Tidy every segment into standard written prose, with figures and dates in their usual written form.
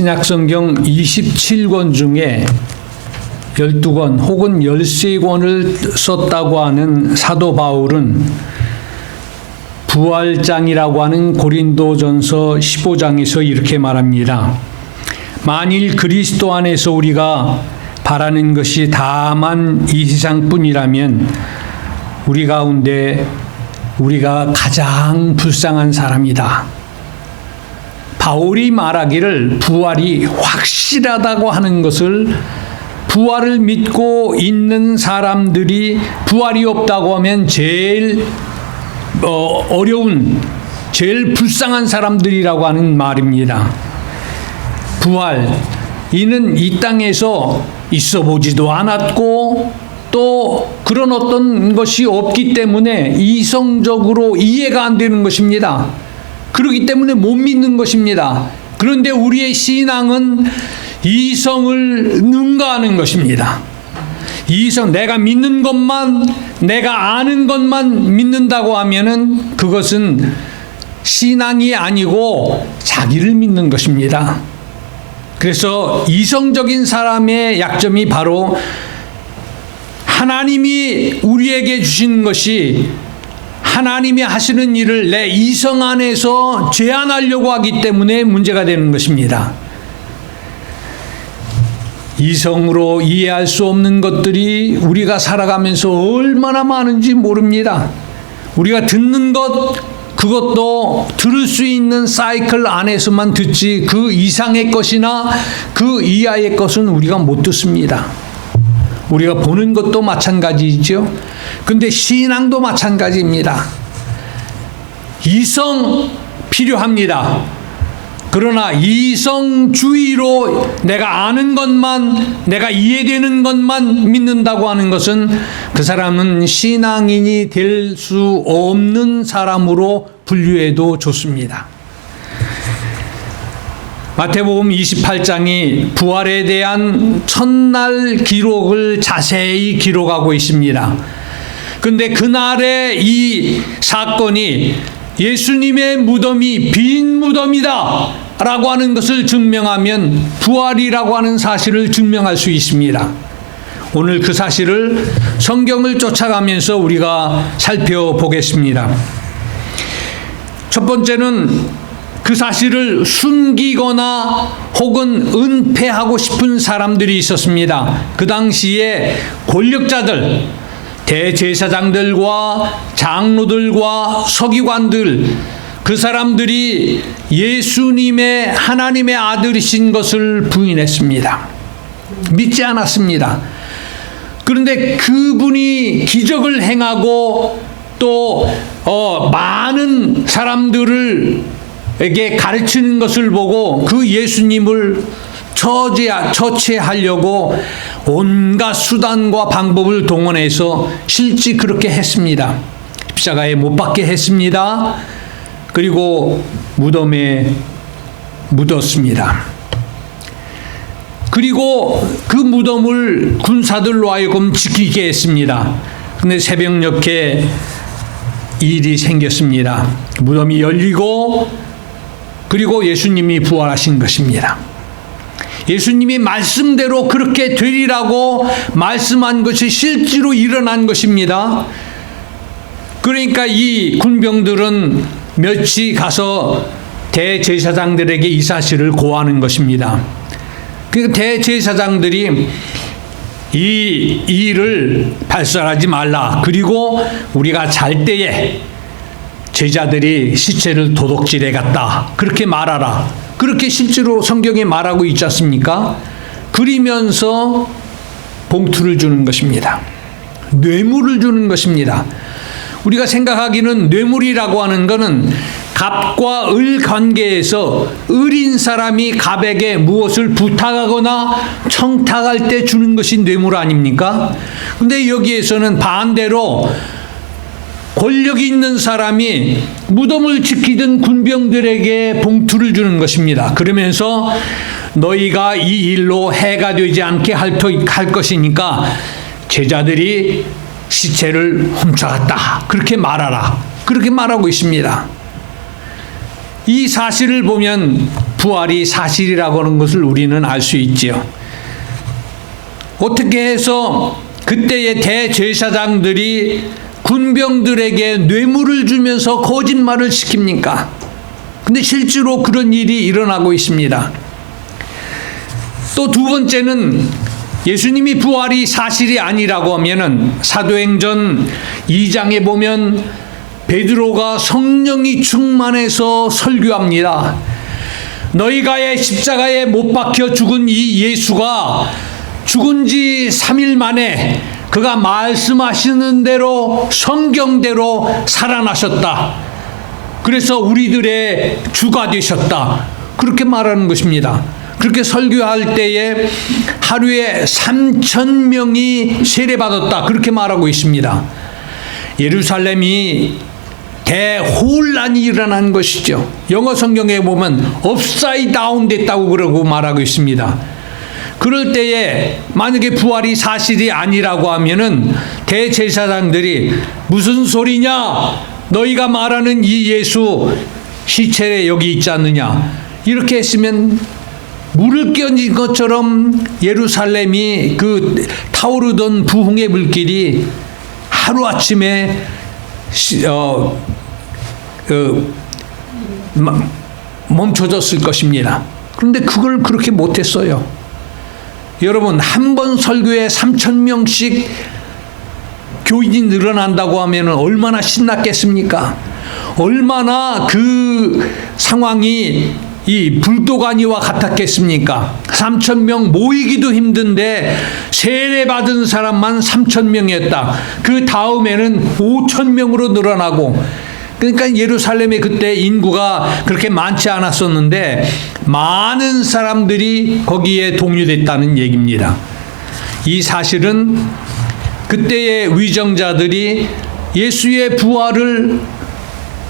신약성경 27권 중에 12권 혹은 13권을 썼다고 하는 사도 바울은 부활장이라고 하는 고린도전서 15장에서 이렇게 말합니다. 만일 그리스도 안에서 우리가 바라는 것이 다만 이 세상뿐이라면 우리 가운데 우리가 가장 불쌍한 사람이다. 바울이 말하기를 부활이 확실하다고 하는 것을 부활을 믿고 있는 사람들이 부활이 없다고 하면 제일 어려운, 제일 불쌍한 사람들이라고 하는 말입니다. 부활, 이는 이 땅에서 있어 보지도 않았고 또 그런 어떤 것이 없기 때문에 이성적으로 이해가 안 되는 것입니다. 그렇기 때문에 못 믿는 것입니다. 그런데 우리의 신앙은 이성을 능가하는 것입니다. 이성, 내가 믿는 것만, 내가 아는 것만 믿는다고 하면은 그것은 신앙이 아니고 자기를 믿는 것입니다. 그래서 이성적인 사람의 약점이 바로 하나님이 우리에게 주신 것이 하나님이 하시는 일을 내 이성 안에서 제한하려고 하기 때문에 문제가 되는 것입니다. 이성으로 이해할 수 없는 것들이 우리가 살아가면서 얼마나 많은지 모릅니다. 우리가 듣는 것, 그것도 들을 수 있는 사이클 안에서만 듣지 그 이상의 것이나 그 이하의 것은 우리가 못 듣습니다. 우리가 보는 것도 마찬가지죠. 근데 신앙도 마찬가지입니다. 이성 필요합니다. 그러나 이성주의로 내가 아는 것만, 내가 이해되는 것만 믿는다고 하는 것은 그 사람은 신앙인이 될 수 없는 사람으로 분류해도 좋습니다. 마태복음 28장이 부활에 대한 첫날 기록을 자세히 기록하고 있습니다. 그런데 그날의 이 사건이 예수님의 무덤이 빈 무덤이다 라고 하는 것을 증명하면 부활이라고 하는 사실을 증명할 수 있습니다. 오늘 그 사실을 성경을 쫓아가면서 우리가 살펴보겠습니다. 첫 번째는 그 사실을 숨기거나 혹은 은폐하고 싶은 사람들이 있었습니다. 그 당시에 권력자들, 대제사장들과 장로들과 서기관들, 그 사람들이 예수님의 하나님의 아들이신 것을 부인했습니다. 믿지 않았습니다. 그런데 그분이 기적을 행하고 또 많은 사람들에게 가르치는 것을 보고 그 예수님을 처치하려고 온갖 수단과 방법을 동원해서 실제 그렇게 했습니다. 십자가에 못 박게 했습니다. 그리고 무덤에 묻었습니다. 그리고 그 무덤을 군사들로 하여금 지키게 했습니다. 그런데 새벽녘에 일이 생겼습니다. 무덤이 열리고 그리고 예수님이 부활하신 것입니다. 예수님이 말씀대로 그렇게 되리라고 말씀한 것이 실제로 일어난 것입니다. 그러니까 이 군병들은 며칠 가서 대제사장들에게 이 사실을 고하는 것입니다. 그 대제사장들이 이 일을 발설하지 말라. 그리고 우리가 잘 때에 제자들이 시체를 도둑질해 갔다. 그렇게 말하라. 그렇게 실제로 성경에 말하고 있지 않습니까? 그리면서 봉투를 주는 것입니다. 뇌물을 주는 것입니다. 우리가 생각하기는 뇌물이라고 하는 것은 갑과 을 관계에서 을인 사람이 갑에게 무엇을 부탁하거나 청탁할 때 주는 것이 뇌물 아닙니까? 근데 여기에서는 반대로 권력이 있는 사람이 무덤을 지키던 군병들에게 봉투를 주는 것입니다. 그러면서 너희가 이 일로 해가 되지 않게 할 것이니까 제자들이 시체를 훔쳐갔다. 그렇게 말하라. 그렇게 말하고 있습니다. 이 사실을 보면 부활이 사실이라고 하는 것을 우리는 알 수 있지요. 어떻게 해서 그때의 대제사장들이 군병들에게 뇌물을 주면서 거짓말을 시킵니까? 근데 실제로 그런 일이 일어나고 있습니다. 또 두 번째는 예수님이 부활이 사실이 아니라고 하면은 사도행전 2장에 보면 베드로가 성령이 충만해서 설교합니다. 너희가 십자가에 못 박혀 죽은 이 예수가 죽은 지 3일 만에 그가 말씀하시는 대로 성경대로 살아나셨다. 그래서 우리들의 주가 되셨다. 그렇게 말하는 것입니다. 그렇게 설교할 때에 하루에 3,000명이 세례받았다. 그렇게 말하고 있습니다. 예루살렘이 대혼란이 일어난 것이죠. 영어 성경에 보면 업사이드 다운 됐다고 그러고 말하고 있습니다. 그럴 때에 만약에 부활이 사실이 아니라고 하면은 대제사장들이 무슨 소리냐? 너희가 말하는 이 예수 시체 여기 있지 않느냐? 이렇게 했으면 물을 끼얹은 것처럼 예루살렘이 그 타오르던 부흥의 물길이 하루아침에 멈춰졌을 것입니다. 그런데 그걸 그렇게 못했어요. 여러분, 한 번 설교에 3,000명씩 교인이 늘어난다고 하면 얼마나 신났겠습니까? 얼마나 그 상황이 이 불도가니와 같았겠습니까? 3,000명 모이기도 힘든데 세례받은 사람만 3,000명이었다. 그 다음에는 5,000명으로 늘어나고, 그러니까 예루살렘에 그때 인구가 그렇게 많지 않았었는데 많은 사람들이 거기에 동요됐다는 얘기입니다. 이 사실은 그때의 위정자들이 예수의 부활을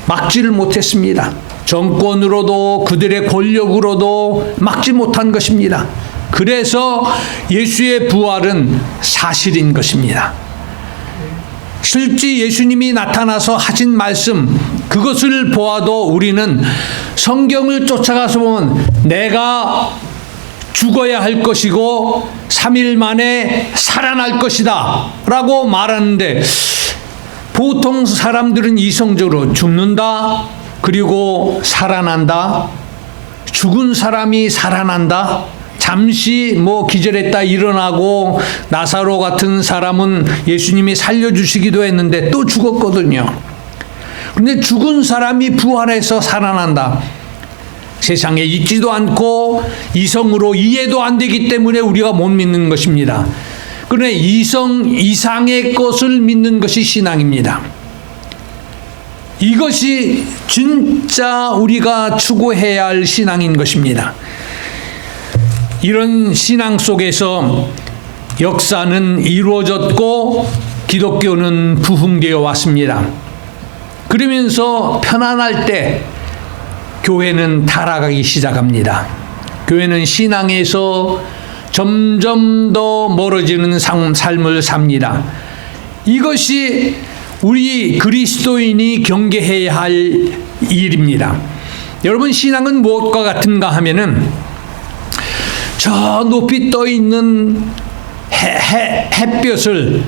막지를 못했습니다. 정권으로도 그들의 권력으로도 막지 못한 것입니다. 그래서 예수의 부활은 사실인 것입니다. 실제 예수님이 나타나서 하신 말씀, 그것을 보아도 우리는 성경을 쫓아가서 보면 내가 죽어야 할 것이고 3일 만에 살아날 것이다 라고 말하는데, 보통 사람들은 이성적으로 죽는다, 그리고 살아난다, 죽은 사람이 살아난다, 잠시 기절했다 일어나고, 나사로 같은 사람은 예수님이 살려주시기도 했는데 또 죽었거든요. 그런데 죽은 사람이 부활해서 살아난다, 세상에 있지도 않고 이성으로 이해도 안 되기 때문에 우리가 못 믿는 것입니다. 그런데 이성 이상의 것을 믿는 것이 신앙입니다. 이것이 진짜 우리가 추구해야 할 신앙인 것입니다. 이런 신앙 속에서 역사는 이루어졌고 기독교는 부흥되어 왔습니다. 그러면서 편안할 때 교회는 타락하기 시작합니다. 교회는 신앙에서 점점 더 멀어지는 삶을 삽니다. 이것이 우리 그리스도인이 경계해야 할 일입니다. 여러분, 신앙은 무엇과 같은가 하면은 저 높이 떠 있는 햇볕을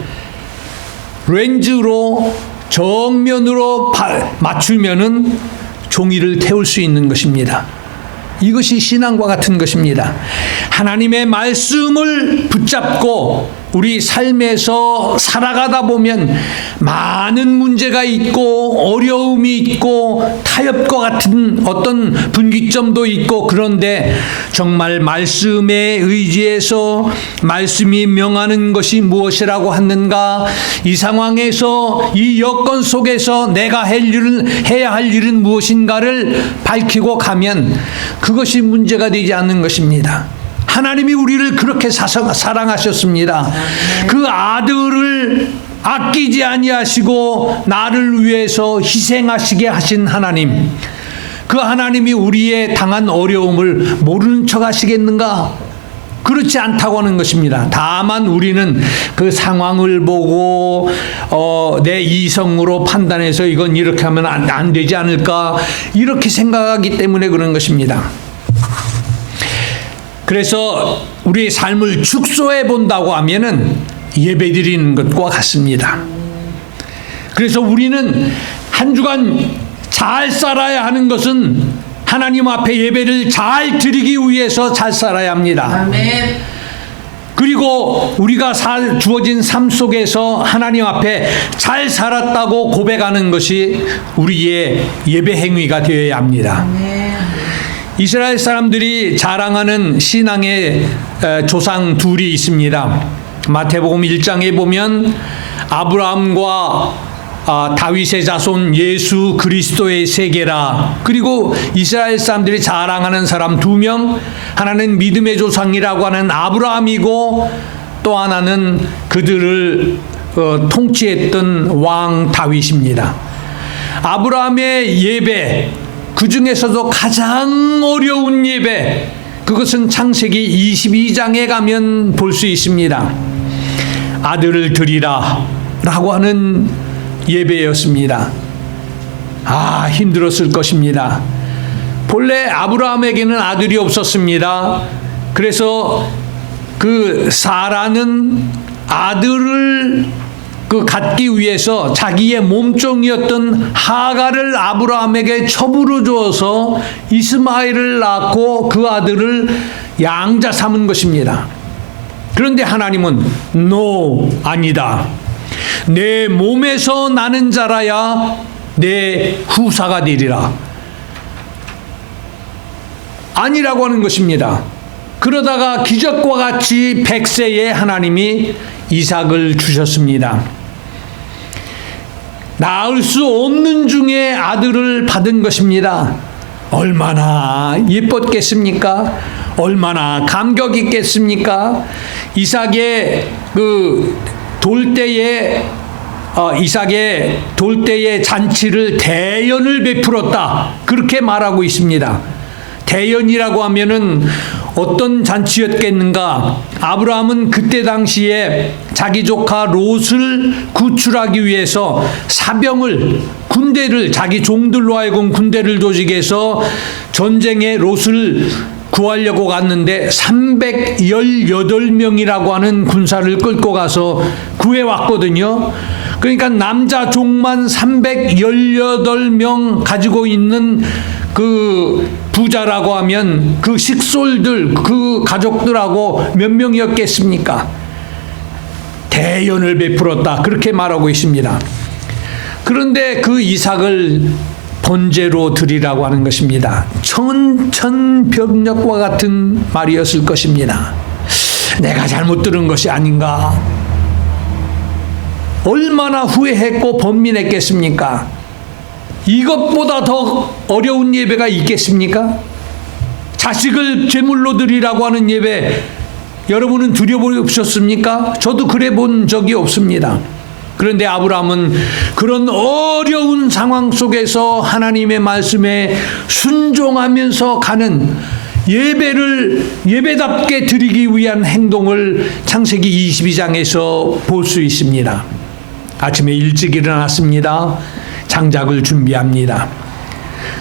렌즈로 정면으로 맞추면은 종이를 태울 수 있는 것입니다. 이것이 신앙과 같은 것입니다. 하나님의 말씀을 붙잡고 우리 삶에서 살아가다 보면 많은 문제가 있고 어려움이 있고 타협과 같은 어떤 분기점도 있고, 그런데 정말 말씀에 의지해서 말씀이 명하는 것이 무엇이라고 하는가, 이 상황에서 이 여건 속에서 내가 해야 할 일은 무엇인가를 밝히고 가면 그것이 문제가 되지 않는 것입니다. 하나님이 우리를 그렇게 사랑하셨습니다. 그 아들을 아끼지 아니하시고 나를 위해서 희생하시게 하신 하나님, 그 하나님이 우리의 당한 어려움을 모르는 척 하시겠는가? 그렇지 않다고 하는 것입니다. 다만 우리는 그 상황을 보고 내 이성으로 판단해서 이건 이렇게 하면 안 되지 않을까, 이렇게 생각하기 때문에 그런 것입니다. 그래서 우리의 삶을 축소해 본다고 하면은 예배 드리는 것과 같습니다. 그래서 우리는 한 주간 잘 살아야 하는 것은 하나님 앞에 예배를 잘 드리기 위해서 잘 살아야 합니다. 아멘. 그리고 우리가 주어진 삶 속에서 하나님 앞에 잘 살았다고 고백하는 것이 우리의 예배 행위가 되어야 합니다. 아멘. 이스라엘 사람들이 자랑하는 신앙의 조상 둘이 있습니다. 마태복음 1장에 보면 아브라함과 다윗의 자손 예수 그리스도의 세계라. 그리고 이스라엘 사람들이 자랑하는 사람 2명, 하나는 믿음의 조상이라고 하는 아브라함이고 또 하나는 그들을 통치했던 왕 다윗입니다. 아브라함의 예배, 그 중에서도 가장 어려운 예배, 그것은 창세기 22장에 가면 볼 수 있습니다. 아들을 드리라 라고 하는 예배였습니다. 힘들었을 것입니다. 본래 아브라함에게는 아들이 없었습니다. 그래서 그 사라는 아들을 갖기 위해서 자기의 몸종이었던 하갈을 아브라함에게 첩으로 주어서 이스마엘을 낳고 그 아들을 양자 삼은 것입니다. 그런데 하나님은 아니다. 내 몸에서 나는 자라야 내 후사가 되리라. 아니라고 하는 것입니다. 그러다가 기적과 같이 100세에 하나님이 이삭을 주셨습니다. 낳을 수 없는 중에 아들을 받은 것입니다. 얼마나 예뻤겠습니까? 얼마나 감격 있겠습니까? 이삭의 이삭의 돌대의 잔치를 대연을 베풀었다. 그렇게 말하고 있습니다. 대연이라고 하면은 어떤 잔치였겠는가? 아브라함은 그때 당시에 자기 조카 롯을 구출하기 위해서 군대를 자기 종들로 하여금 군대를 조직해서 전쟁에 롯을 구하려고 갔는데 318명이라고 하는 군사를 끌고 가서 구해왔거든요. 그러니까 남자 종만 318명 가지고 있는 그 부자라고 하면 그 식솔들, 그 가족들하고 몇 명이었겠습니까? 대연을 베풀었다. 그렇게 말하고 있습니다. 그런데 그 이삭을 번제로 드리라고 하는 것입니다. 천천벽력과 같은 말이었을 것입니다. 내가 잘못 들은 것이 아닌가? 얼마나 후회했고 번민했겠습니까? 이것보다 더 어려운 예배가 있겠습니까? 자식을 제물로 드리라고 하는 예배, 여러분은 드려보셨습니까? 저도 그래 본 적이 없습니다. 그런데 아브라함은 그런 어려운 상황 속에서 하나님의 말씀에 순종하면서 가는 예배답게 드리기 위한 행동을 창세기 22장에서 볼 수 있습니다. 아침에 일찍 일어났습니다. 장작을 준비합니다.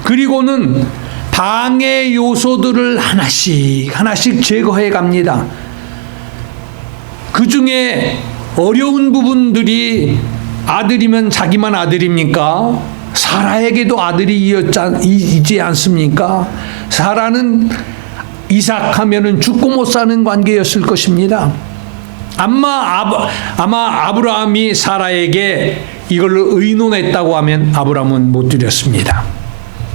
그리고는 방해 요소들을 하나씩 제거해 갑니다. 그 중에 어려운 부분들이 아들이면 자기만 아들입니까? 사라에게도 아들이 있지 않습니까? 사라는 이삭 하면은 죽고 못 사는 관계였을 것입니다. 아마 아브라함이 사라에게 이걸로 의논했다고 하면 아브라함은 못 드렸습니다.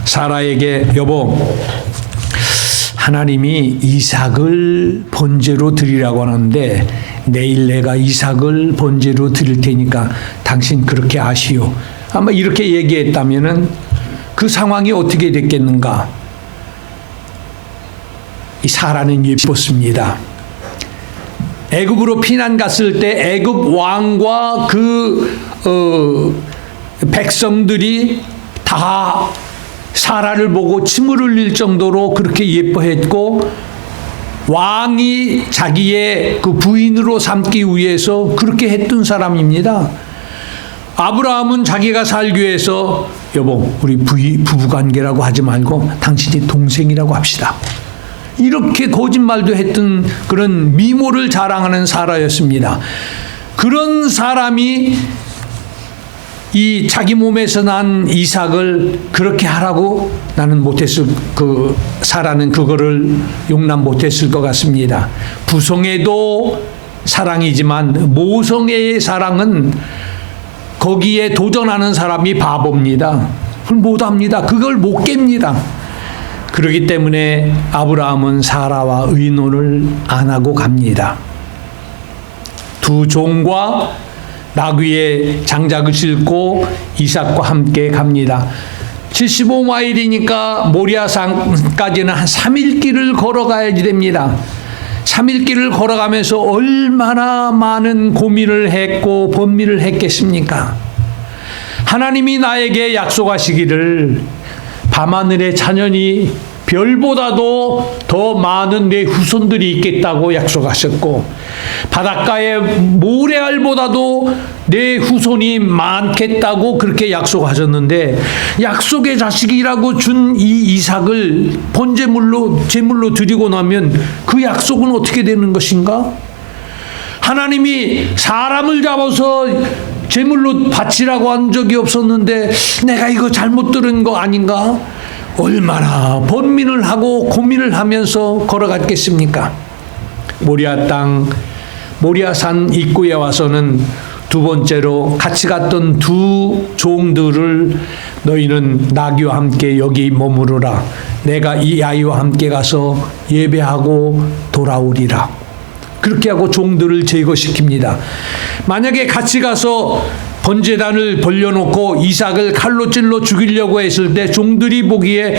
사라에게 여보, 하나님이 이삭을 번제로 드리라고 하는데 내일 내가 이삭을 번제로 드릴 테니까 당신 그렇게 하시오. 아마 이렇게 얘기했다면은 그 상황이 어떻게 됐겠는가? 이 사라는 예뻤습니다. 애굽으로 피난 갔을 때 애굽 왕과 백성들이 다 사라를 보고 침을 흘릴 정도로 그렇게 예뻐했고, 왕이 자기의 그 부인으로 삼기 위해서 그렇게 했던 사람입니다. 아브라함은 자기가 살기 위해서 여보, 우리 부부관계라고 하지 말고 당신이 동생이라고 합시다. 이렇게 거짓말도 했던 그런 미모를 자랑하는 사라였습니다. 그런 사람이 이 자기 몸에서 난 이삭을 그렇게 하라고 나는 못했을, 사라는 그거를 용납 못했을 것 같습니다. 부성애도 사랑이지만 모성애의 사랑은 거기에 도전하는 사람이 바보입니다. 그걸 못합니다. 그걸 못 깹니다. 그렇기 때문에 아브라함은 사라와 의논을 안 하고 갑니다. 두 종과 나귀에 장작을 싣고 이삭과 함께 갑니다. 75마일이니까 모리아산까지는 한 3일 길을 걸어가야 됩니다. 3일 길을 걸어가면서 얼마나 많은 고민을 했고 번민을 했겠습니까? 하나님이 나에게 약속하시기를 밤하늘의 자녀니 별보다도 더 많은 내 후손들이 있겠다고 약속하셨고 바닷가의 모래알보다도 내 후손이 많겠다고 그렇게 약속하셨는데 약속의 자식이라고 준 이 이삭을 제물로 드리고 나면 그 약속은 어떻게 되는 것인가? 하나님이 사람을 잡아서 제물로 바치라고 한 적이 없었는데 내가 이거 잘못 들은 거 아닌가? 얼마나 번민을 하고 고민을 하면서 걸어갔겠습니까? 모리아산 입구에 와서는 두 번째로 같이 갔던 두 종들을 너희는 나귀와 함께 여기 머무르라. 내가 이 아이와 함께 가서 예배하고 돌아오리라. 그렇게 하고 종들을 제거시킵니다. 만약에 같이 가서 번제단을 벌려놓고 이삭을 칼로 찔러 죽이려고 했을 때 종들이 보기에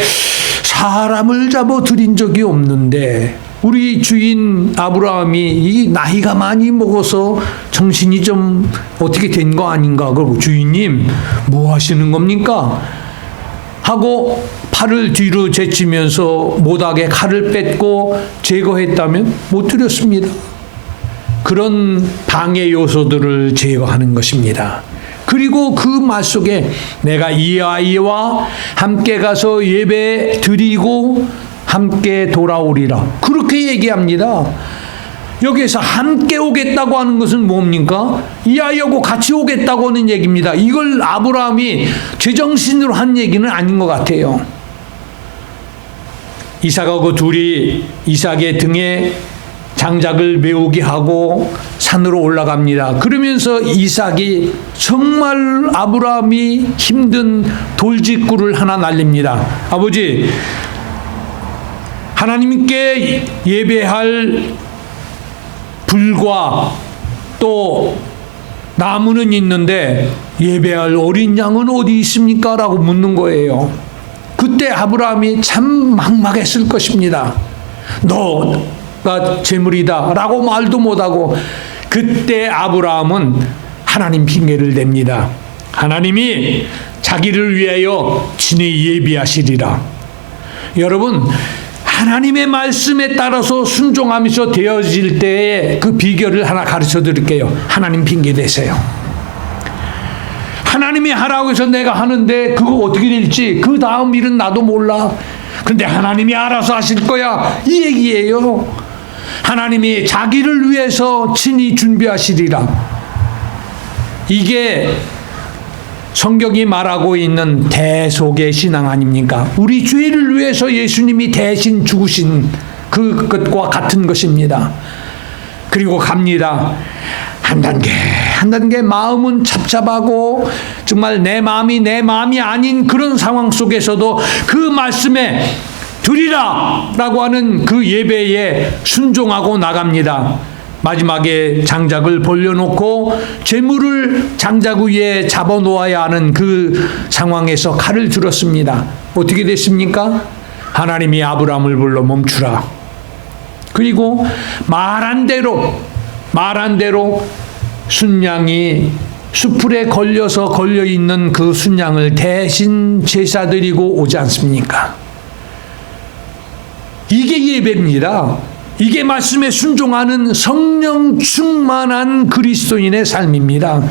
사람을 잡아 들인 적이 없는데 우리 주인 아브라함이 이 나이가 많이 먹어서 정신이 좀 어떻게 된 거 아닌가? 그러고 주인님 뭐 하시는 겁니까? 하고 팔을 뒤로 제치면서 못하게 칼을 뺏고 제거했다면 못 드렸습니다. 그런 방해 요소들을 제거하는 것입니다. 그리고 그 말 속에 내가 이 아이와 함께 가서 예배 드리고 함께 돌아오리라. 그렇게 얘기합니다. 여기에서 함께 오겠다고 하는 것은 뭡니까? 이 아이하고 같이 오겠다고 하는 얘기입니다. 이걸 아브라함이 제정신으로 한 얘기는 아닌 것 같아요. 이삭하고 둘이 이삭의 등에 장작을 메우게 하고 산으로 올라갑니다. 그러면서 이삭이 정말 아브라함이 힘든 돌직구를 하나 날립니다. 아버지, 하나님께 예배할 불과 또 나무는 있는데 예배할 어린 양은 어디 있습니까? 라고 묻는 거예요. 그때 아브라함이 참 막막했을 것입니다. 너가 재물이다 라고 말도 못하고 그때 아브라함은 하나님 핑계를 댑니다. 하나님이 자기를 위하여 친히 예비하시리라. 여러분, 하나님의 말씀에 따라서 순종하면서 되어질 때의 그 비결을 하나 가르쳐 드릴게요. 하나님 핑계 대세요. 하나님이 하라고 해서 내가 하는데 그거 어떻게 될지 그 다음 일은 나도 몰라. 근데 하나님이 알아서 하실 거야. 이 얘기예요. 하나님이 자기를 위해서 친히 준비하시리라. 이게 성경이 말하고 있는 대속의 신앙 아닙니까? 우리 죄를 위해서 예수님이 대신 죽으신 그것과 같은 것입니다. 그리고 갑니다. 한 단계 마음은 찹찹하고 정말 내 마음이 아닌 그런 상황 속에서도 그 말씀에 드리라 라고 하는 그 예배에 순종하고 나갑니다. 마지막에 장작을 벌려놓고 재물을 장작 위에 잡아놓아야 하는 그 상황에서 칼을 들었습니다. 어떻게 됐습니까? 하나님이 아브라함을 불러 멈추라. 그리고 말한 대로 순양이 수풀에 걸려있는 그 순양을 대신 제사 드리고 오지 않습니까? 이게 예배입니다. 이게 말씀에 순종하는 성령 충만한 그리스도인의 삶입니다.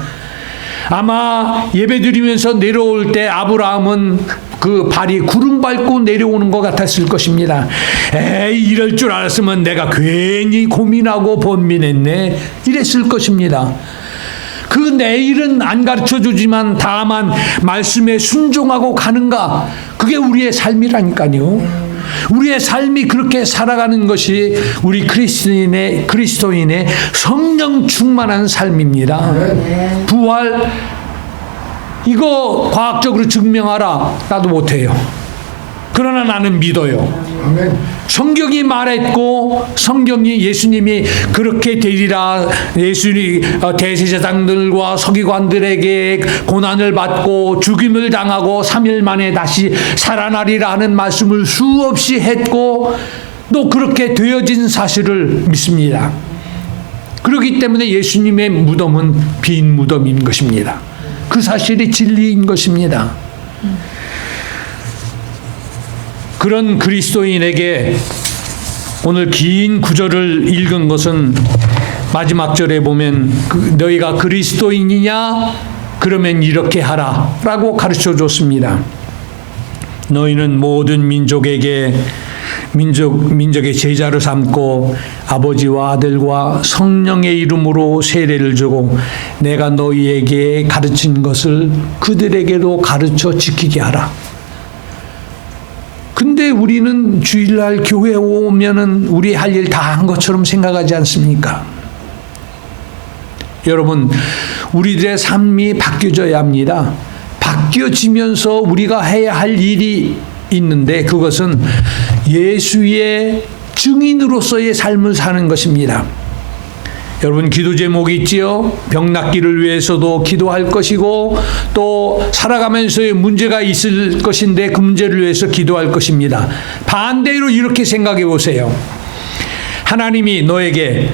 아마 예배드리면서 내려올 때 아브라함은 그 발이 구름 밟고 내려오는 것 같았을 것입니다. 에이, 이럴 줄 알았으면 내가 괜히 고민하고 번민했네, 이랬을 것입니다. 그 내일은 안 가르쳐 주지만 다만 말씀에 순종하고 가는가, 그게 우리의 삶이라니까요. 우리의 삶이 그렇게 살아가는 것이 우리 그리스도인의 성령 충만한 삶입니다. 부활, 이거 과학적으로 증명하라, 나도 못해요. 그러나 나는 믿어요. 성경이 말했고, 성경이 예수님이 그렇게 되리라, 예수님 대제사장들과 서기관들에게 고난을 받고 죽임을 당하고 3일 만에 다시 살아나리라 하는 말씀을 수없이 했고, 또 그렇게 되어진 사실을 믿습니다. 그렇기 때문에 예수님의 무덤은 빈 무덤인 것입니다. 그 사실이 진리인 것입니다. 그런 그리스도인에게 오늘 긴 구절을 읽은 것은 마지막 절에 보면 너희가 그리스도인이냐? 그러면 이렇게 하라 라고 가르쳐 줬습니다. 너희는 모든 민족의 제자로 삼고 아버지와 아들과 성령의 이름으로 세례를 주고 내가 너희에게 가르친 것을 그들에게도 가르쳐 지키게 하라. 근데 우리는 주일날 교회 오면은 우리 할 일 다 한 것처럼 생각하지 않습니까? 여러분, 우리들의 삶이 바뀌어져야 합니다. 바뀌어지면서 우리가 해야 할 일이 있는데 그것은 예수의 증인으로서의 삶을 사는 것입니다. 여러분, 기도 제목이 있지요. 병 낫기를 위해서도 기도할 것이고 또 살아가면서의 문제가 있을 것인데 그 문제를 위해서 기도할 것입니다. 반대로 이렇게 생각해 보세요. 하나님이 너에게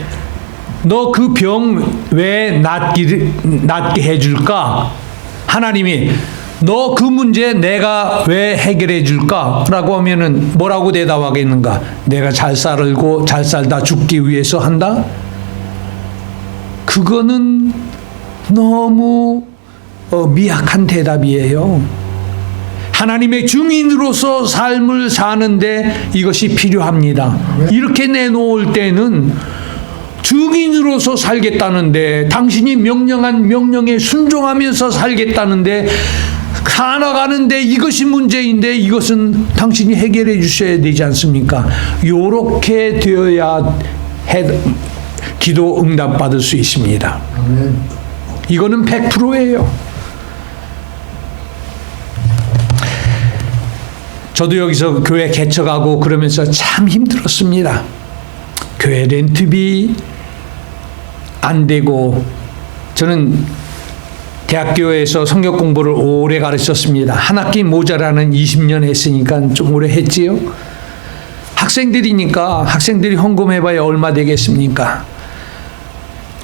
너 그 병 왜 낫게 해줄까? 하나님이 너 그 문제 내가 왜 해결해 줄까? 라고 하면은 뭐라고 대답하겠는가? 내가 잘 살고 잘 살다 죽기 위해서 한다? 그거는 너무 미약한 대답이에요. 하나님의 증인으로서 삶을 사는데 이것이 필요합니다. 이렇게 내놓을 때는 증인으로서 살겠다는데, 당신이 명령한 명령에 순종하면서 살겠다는데, 살아가는데 이것이 문제인데 이것은 당신이 해결해 주셔야 되지 않습니까? 요렇게 되어야 기도 응답 받을 수 있습니다. 이거는 100%예요. 저도 여기서 교회 개척하고 그러면서 참 힘들었습니다. 교회 렌트비 안 되고, 저는 대학교에서 성경 공부를 오래 가르쳤습니다. 한 학기 모자라는 20년 했으니까 좀 오래 했지요. 학생들이니까 학생들이 헌금해봐야 얼마 되겠습니까?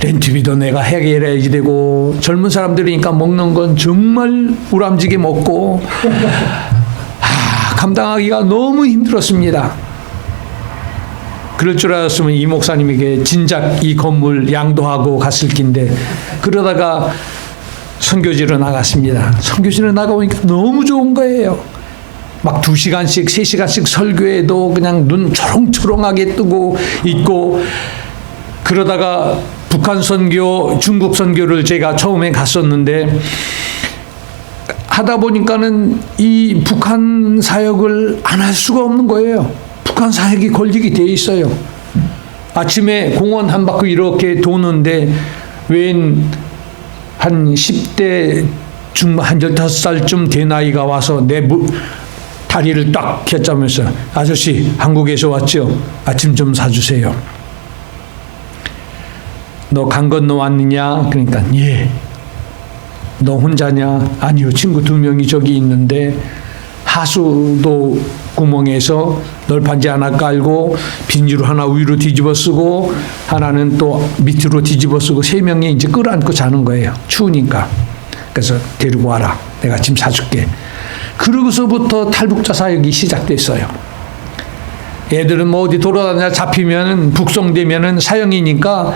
렌트비도 내가 해결해야지 되고, 젊은 사람들이니까 먹는 건 정말 우람지게 먹고 감당하기가 너무 힘들었습니다. 그럴 줄 알았으면 이 목사님에게 진작 이 건물 양도하고 갔을 긴데, 그러다가 선교지로 나갔습니다. 선교지로 나가보니까 너무 좋은 거예요. 막 2시간씩 3시간씩 설교에도 그냥 눈 초롱초롱하게 뜨고 있고, 그러다가 북한 선교, 중국 선교를 제가 처음에 갔었는데 하다 보니까는 이 북한 사역을 안 할 수가 없는 거예요. 북한 사역이 걸리게 돼 있어요. 아침에 공원 한 바퀴 이렇게 도는데 웬 한 10대 중반, 한 15살쯤 된 아이가 와서 내 다리를 딱 켜짜면서, 아저씨 한국에서 왔죠? 아침 좀 사주세요. 너 강 건너 왔느냐? 그러니까 예. 너 혼자냐? 아니요, 친구 2명이 저기 있는데 하수도 구멍에서 널판지 하나 깔고 비닐로 하나 위로 뒤집어 쓰고 하나는 또 밑으로 뒤집어 쓰고 3명이 이제 끌어안고 자는 거예요. 추우니까. 그래서 데리고 와라. 내가 짐 사줄게. 그러고서부터 탈북자 사역이 시작됐어요. 애들은 뭐 어디 돌아다녀 잡히면은 북송되면은 사형이니까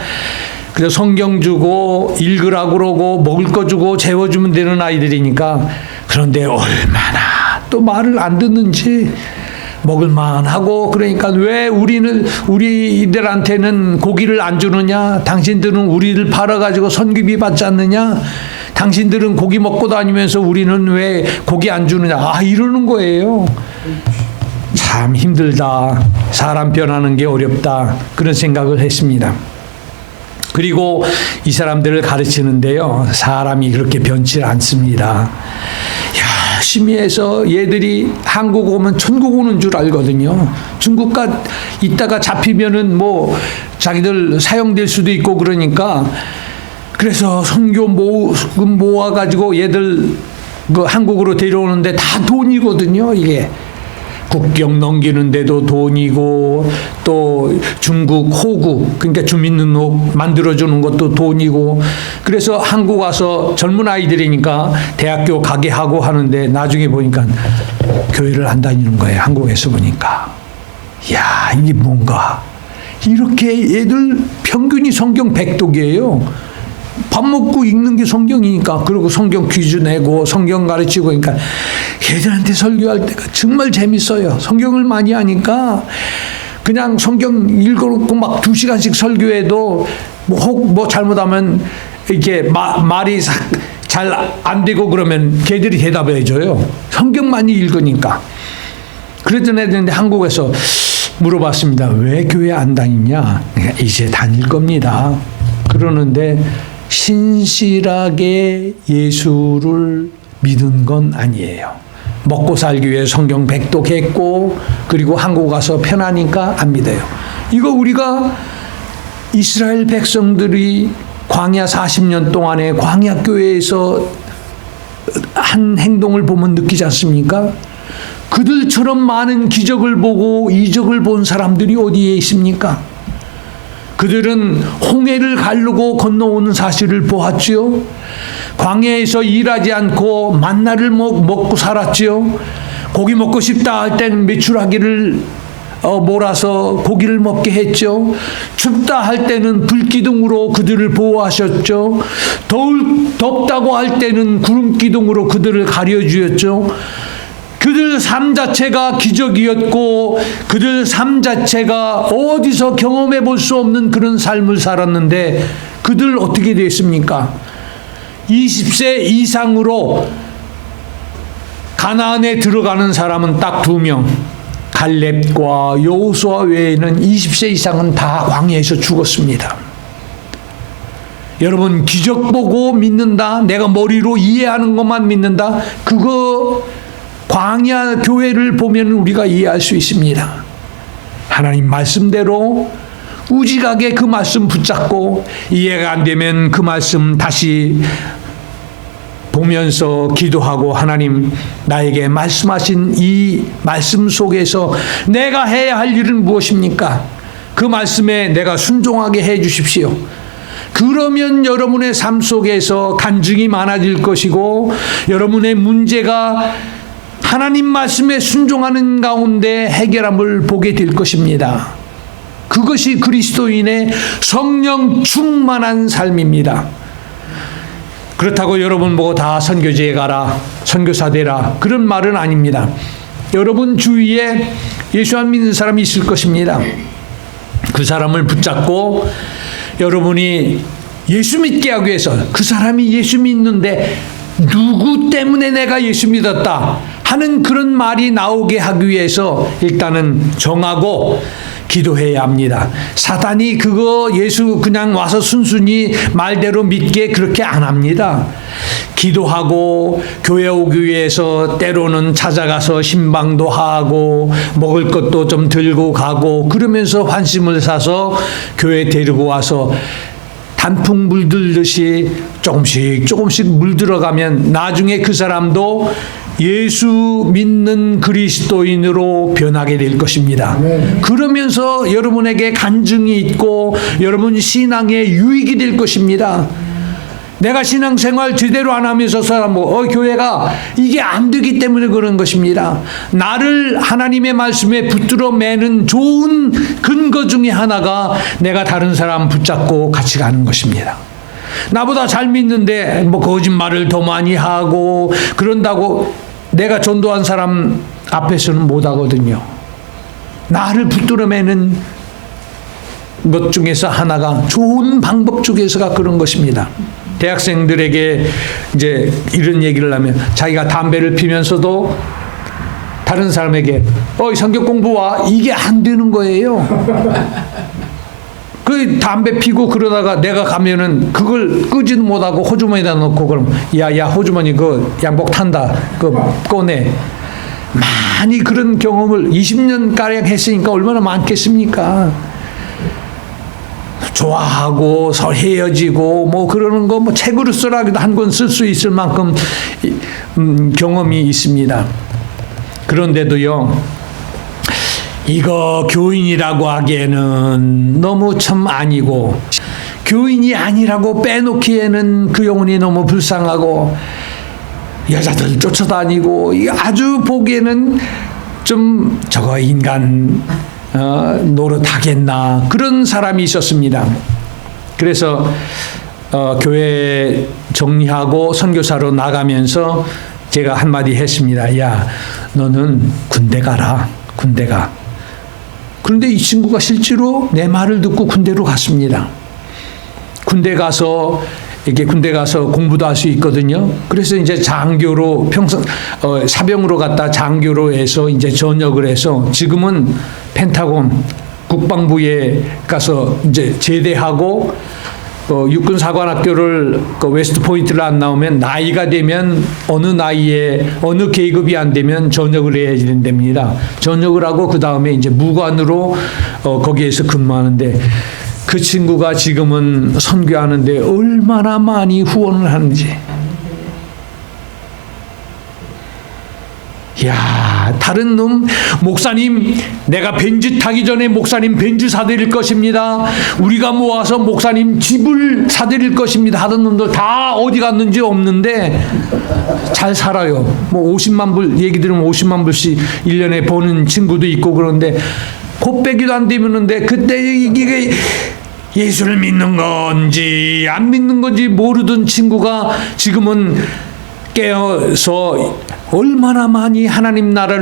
그래서 성경 주고 읽으라고 그러고 먹을 거 주고 재워주면 되는 아이들이니까. 그런데 얼마나 또 말을 안 듣는지 먹을만하고 그러니까 왜 우리들한테는 고기를 안 주느냐? 당신들은 우리를 팔아가지고 선급이 받지 않느냐? 당신들은 고기 먹고 다니면서 우리는 왜 고기 안 주느냐? 이러는 거예요. 참 힘들다. 사람 변하는 게 어렵다. 그런 생각을 했습니다. 그리고 이 사람들을 가르치는데요. 사람이 그렇게 변치 않습니다. 열심히 해서 얘들이 한국 오면 천국 오는 줄 알거든요. 중국 있다가 잡히면은 뭐 자기들 사형될 수도 있고 그러니까 그래서 선교 모아가지고 얘들 그 한국으로 데려오는데 다 돈이거든요. 이게. 국경 넘기는데도 돈이고 또 중국 호구 그러니까 주민등록 만들어주는 것도 돈이고 그래서 한국 와서 젊은 아이들이니까 대학교 가게 하고 하는데 나중에 보니까 교회를 안 다니는 거예요. 한국에서 보니까. 이야 이게 뭔가 이렇게 애들 평균이 성경 100독이에요. 밥 먹고 읽는 게 성경이니까 그리고 성경 퀴즈 내고 성경 가르치고 그러니까 걔들한테 설교할 때가 정말 재밌어요. 성경을 많이 하니까 그냥 성경 읽어놓고 막 2시간씩 설교해도 뭐 잘못하면 이렇게 말이 잘 안 되고 그러면 걔들이 대답해 줘요. 성경 많이 읽으니까. 그랬던 애들인데 한국에서 물어봤습니다. 왜 교회 안 다니냐? 이제 다닐 겁니다. 그러는데 신실하게 예수를 믿은 건 아니에요. 먹고 살기 위해 성경 100독 했고 그리고 한국 가서 편하니까 안 믿어요. 이거 우리가 이스라엘 백성들이 광야 40년 동안에 광야 교회에서 한 행동을 보면 느끼지 않습니까? 그들처럼 많은 기적을 보고 이적을 본 사람들이 어디에 있습니까? 그들은 홍해를 가르고 건너오는 사실을 보았지요. 광야에서 일하지 않고 만나를 먹고 살았지요. 고기 먹고 싶다 할 때는 메추라기를 몰아서 고기를 먹게 했죠. 춥다 할 때는 불기둥으로 그들을 보호하셨죠. 덥다고 할 때는 구름기둥으로 그들을 가려주었죠. 그들 삶 자체가 기적이었고 그들 삶 자체가 어디서 경험해 볼 수 없는 그런 삶을 살았는데 그들 어떻게 됐습니까? 20세 이상으로 가나안에 들어가는 사람은 딱 2명. 갈렙과 여호수아 외에는 20세 이상은 다 광야에서 죽었습니다. 여러분 기적 보고 믿는다. 내가 머리로 이해하는 것만 믿는다. 그거 광야 교회를 보면 우리가 이해할 수 있습니다. 하나님 말씀대로 우직하게 그 말씀 붙잡고 이해가 안 되면 그 말씀 다시 보면서 기도하고 하나님 나에게 말씀하신 이 말씀 속에서 내가 해야 할 일은 무엇입니까? 그 말씀에 내가 순종하게 해 주십시오. 그러면 여러분의 삶 속에서 간증이 많아질 것이고 여러분의 문제가 하나님 말씀에 순종하는 가운데 해결함을 보게 될 것입니다. 그것이 그리스도인의 성령 충만한 삶입니다. 그렇다고 여러분 보고 다 선교지에 가라, 선교사 되라 그런 말은 아닙니다. 여러분 주위에 예수 안 믿는 사람이 있을 것입니다. 그 사람을 붙잡고 여러분이 예수 믿게 하기 위해서 그 사람이 예수 믿는데 누구 때문에 내가 예수 믿었다 하는 그런 말이 나오게 하기 위해서 일단은 정하고 기도해야 합니다. 사단이 그거 예수 그냥 와서 순순히 말대로 믿게 그렇게 안 합니다. 기도하고 교회 오기 위해서 때로는 찾아가서 신방도 하고 먹을 것도 좀 들고 가고 그러면서 환심을 사서 교회 데리고 와서 단풍 물들듯이 조금씩 물들어가면 나중에 그 사람도 예수 믿는 그리스도인으로 변하게 될 것입니다. 그러면서 여러분에게 간증이 있고 여러분 신앙에 유익이 될 것입니다. 내가 신앙생활 제대로 안 하면서 사람 교회가 이게 안 되기 때문에 그런 것입니다. 나를 하나님의 말씀에 붙들어 매는 좋은 근거 중에 하나가 내가 다른 사람 붙잡고 같이 가는 것입니다. 나보다 잘 믿는데 거짓말을 더 많이 하고 그런다고 내가 전도한 사람 앞에서는 못하거든요. 나를 붙들어매는 것 중에서 하나가, 좋은 방법 중에서가 그런 것입니다. 대학생들에게 이제 이런 얘기를 하면, 자기가 담배를 피면서도 다른 사람에게 성경 공부와, 이게 안 되는 거예요. 그 담배 피고 그러다가 내가 가면은 그걸 끄지도 못하고 호주머니에다 넣고, 그럼 야 호주머니 그 양복 탄다, 그 꺼내. 많이 그런 경험을 20년 가량 했으니까 얼마나 많겠습니까? 좋아하고 헤어지고 뭐 그러는 거 뭐 책으로 쓰라기도 한 권 쓸 수 있을 만큼 경험이 있습니다. 그런데도요, 이거 교인이라고 하기에는 너무 참 아니고, 교인이 아니라고 빼놓기에는 그 영혼이 너무 불쌍하고, 여자들 쫓아다니고, 아주 보기에는 좀 저거 인간 노릇하겠나, 그런 사람이 있었습니다. 그래서 교회 정리하고 선교사로 나가면서 제가 한마디 했습니다. 야, 너는 군대 가라. 군대 가. 그런데 이 친구가 실제로 내 말을 듣고 군대로 갔습니다. 군대 가서 공부도 할 수 있거든요. 그래서 이제 장교로 사병으로 갔다 장교로 해서 이제 전역을 해서, 지금은 펜타곤 국방부에 가서 이제 제대하고, 육군사관학교를 웨스트 포인트를 안 나오면, 나이가 되면 어느 나이에 어느 계급이 안 되면 전역을 해야 된답니다. 전역을 하고 그 다음에 이제 무관으로 거기에서 근무하는데, 그 친구가 지금은 선교하는데 얼마나 많이 후원을 하는지. 야, 다른 놈, 목사님, 내가 벤츠 타기 전에 목사님 벤츠 사드릴 것입니다. 우리가 모아서 목사님 집을 사드릴 것입니다. 하던 놈들 다 어디 갔는지 없는데 잘 살아요. 뭐 50만 불, 얘기 들으면 50만 불씩 1년에 버는 친구도 있고, 그런데 곱빼기도 안 되는데, 그때 이게 예수를 믿는 건지 안 믿는 건지 모르던 친구가 지금은 깨어서 얼마나 많이 하나님 나라를